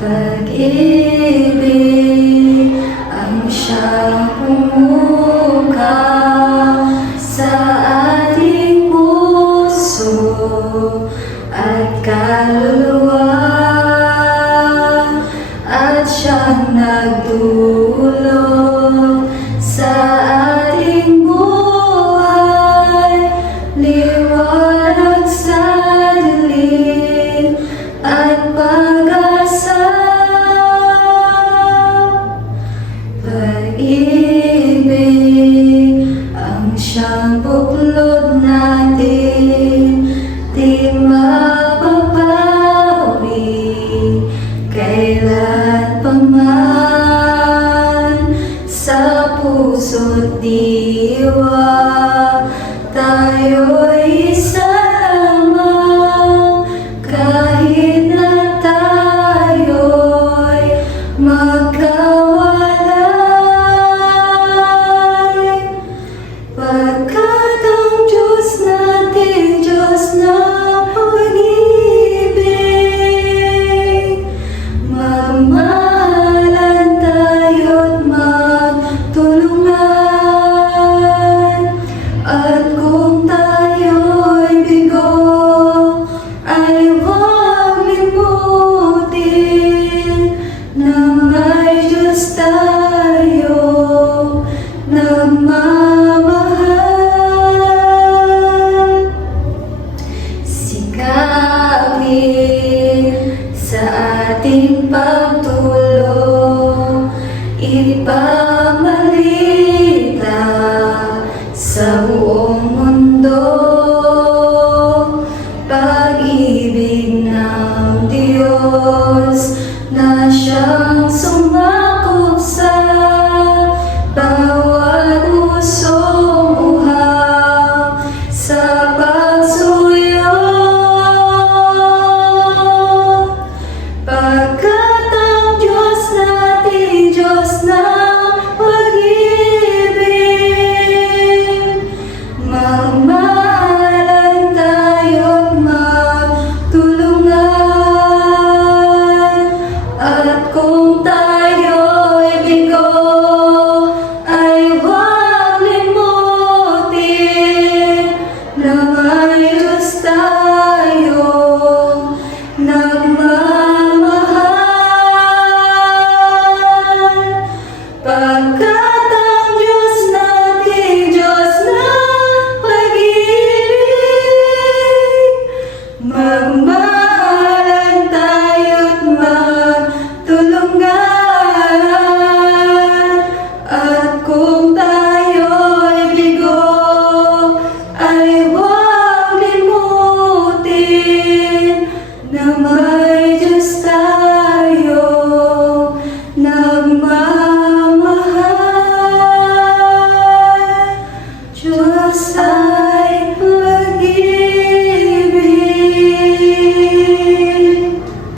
Pag-ibig ang siyang pumuka sa ating puso at kaluluwa, at siyang nagdulot sa ating buhay, liwanag sa dilim at pag-asa. Pag-ibig ang siyang buklod natin, di mapapawi kailan pa man. Sa puso't diwa tayo'y isa lamang, kahit na tayo'y magkawalay. Pagkat ang Diyos natin, Diyos na pag-ibig, magmahalan tayo't magtulungan. At kung tayo'y bigo, ay huwag limutin na may Diyos tayong nagmamahal. Sikapin sa ating pagtulong,